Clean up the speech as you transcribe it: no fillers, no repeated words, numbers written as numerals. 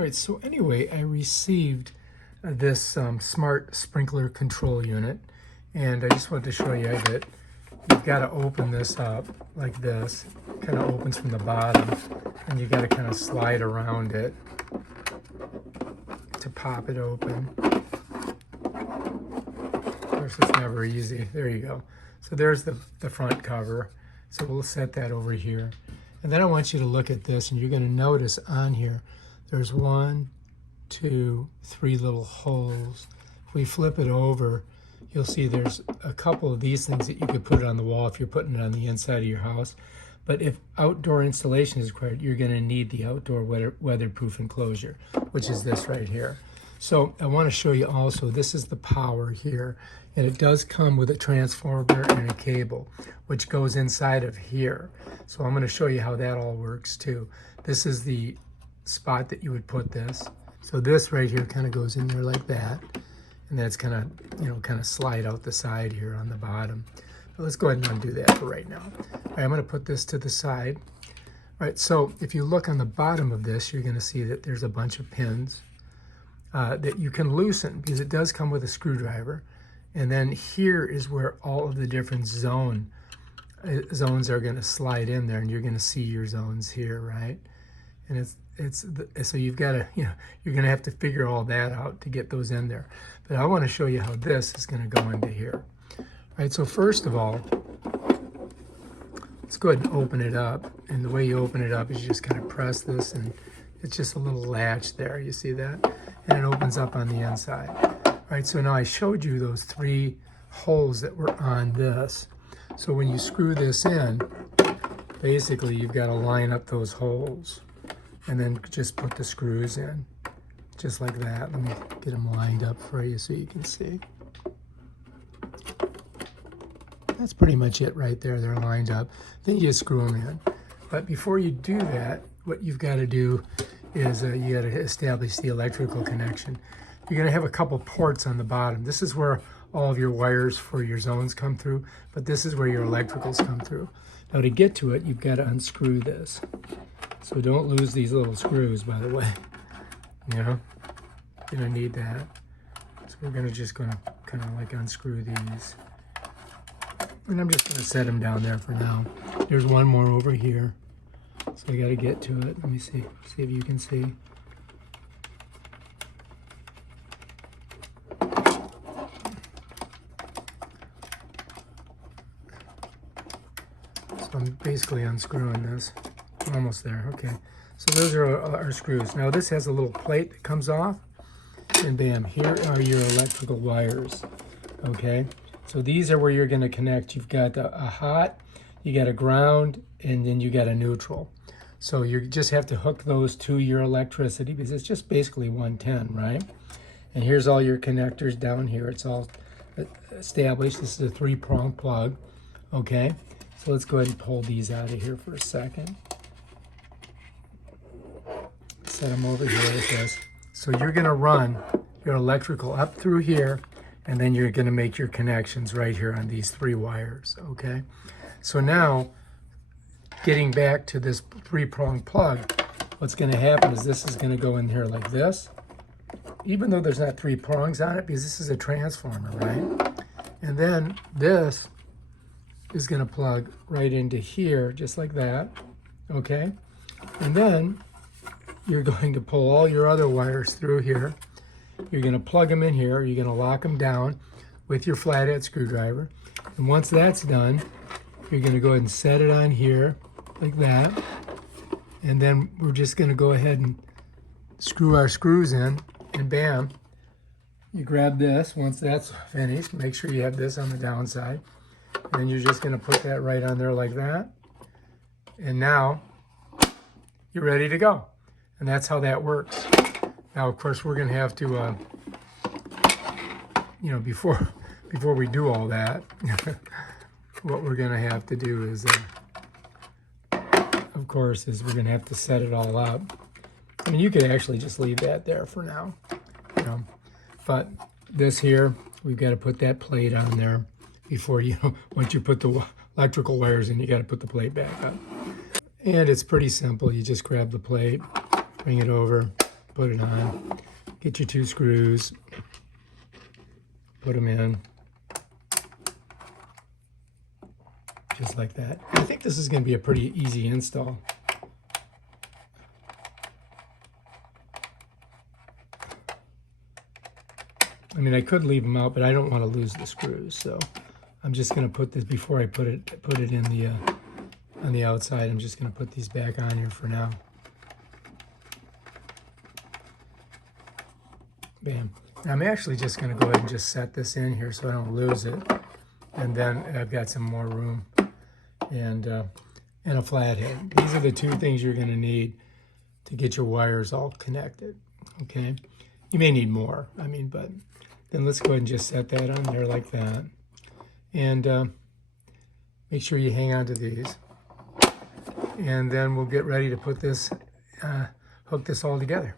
right, so anyway, I received this smart sprinkler control unit, and I just wanted to show you that you've got to open this up like this. It kind of opens from the bottom, and you got to kind of slide around it to pop it open. Of course, it's never easy. There you go. So there's the front cover. So we'll set that over here. And then I want you to look at this, and you're going to notice on here, there's 1, 2, 3 little holes. If we flip it over, you'll see there's a couple of these things that you could put on the wall if you're putting it on the inside of your house. But if outdoor installation is required, you're going to need the outdoor weatherproof enclosure, which is this right here. So I want to show you also, this is the power here, and it does come with a transformer and a cable, which goes inside of here. So I'm going to show you how that all works too. This is the spot that you would put this. So this right here kind of goes in there like that, and that's kind of, kind of slide out the side here on the bottom. But let's go ahead and undo that for right now. All right, I'm going to put this to the side. All right, so if you look on the bottom of this, you're going to see that there's a bunch of pins that you can loosen, because it does come with a screwdriver. And then here is where all of the different zones are going to slide in there, and you're going to see your zones here, right? And so you've got to, you're going to have to figure all that out to get those in there. But I want to show you how this is going to go into here. All right, so first of all, let's go ahead and open it up. And the way you open it up is you just kind of press this, and it's just a little latch there. You see that? And it opens up on the inside. All right, so now I showed you those 3 holes that were on this. So when you screw this in, basically you've got to line up those holes and then just put the screws in, just like that. Let me get them lined up for you so you can see. That's pretty much it right there. They're lined up. Then you just screw them in. But before you do that, what you've got to do is you got to establish the electrical connection. You're going to have a couple ports on the bottom. This is where all of your wires for your zones come through, but this is where your electricals come through. Now to get to it, you've got to unscrew this. So don't lose these little screws, by the way. You're going to need that. So we're going to kind of like unscrew these. And I'm just going to set them down there for now. There's one more over here. So I got to get to it. Let me see if you can see. So I'm basically unscrewing this. Almost there, okay. So those are our screws. Now this has a little plate that comes off, and bam, here are your electrical wires, okay? So these are where you're gonna connect. You've got a hot, you got a ground, and then you got a neutral. So you just have to hook those to your electricity, because it's just basically 110, right? And here's all your connectors down here. It's all established. This is a 3-prong plug, okay? So let's go ahead and pull these out of here for a second. Set them over here with this. So you're gonna run your electrical up through here, and then you're gonna make your connections right here on these 3 wires, okay? So now, getting back to this 3-prong plug, what's gonna happen is this is gonna go in here like this, even though there's not 3 prongs on it, because this is a transformer, right? And then this is gonna plug right into here, just like that, okay? And then you're going to pull all your other wires through here. You're going to plug them in here. You're going to lock them down with your flathead screwdriver. And once that's done, you're going to go ahead and set it on here like that. And then we're just going to go ahead and screw our screws in, and bam, you grab this. Once that's finished, make sure you have this on the downside. And then you're just going to put that right on there like that. And now you're ready to go. And that's how that works. Now, of course, we're going to have to, before we do all that, what we're going to have to do is, of course, is we're going to have to set it all up. I mean, you could actually just leave that there for now, But this here, we've got to put that plate on there before once you put the electrical wires in, you got to put the plate back up. And it's pretty simple. You just grab the plate, bring it over, put it on. Get your 2 screws, put them in, just like that. I think this is going to be a pretty easy install. I mean, I could leave them out, but I don't want to lose the screws, so I'm just going to put this, before I put it in the on the outside, I'm just going to put these back on here for now. Bam. Now I'm actually just going to go ahead and just set this in here so I don't lose it. And then I've got some more room and a flathead. These are the 2 things you're going to need to get your wires all connected. Okay. You may need more, I mean, but then let's go ahead and just set that on there like that. And make sure you hang on to these. And then we'll get ready to put this, hook this all together.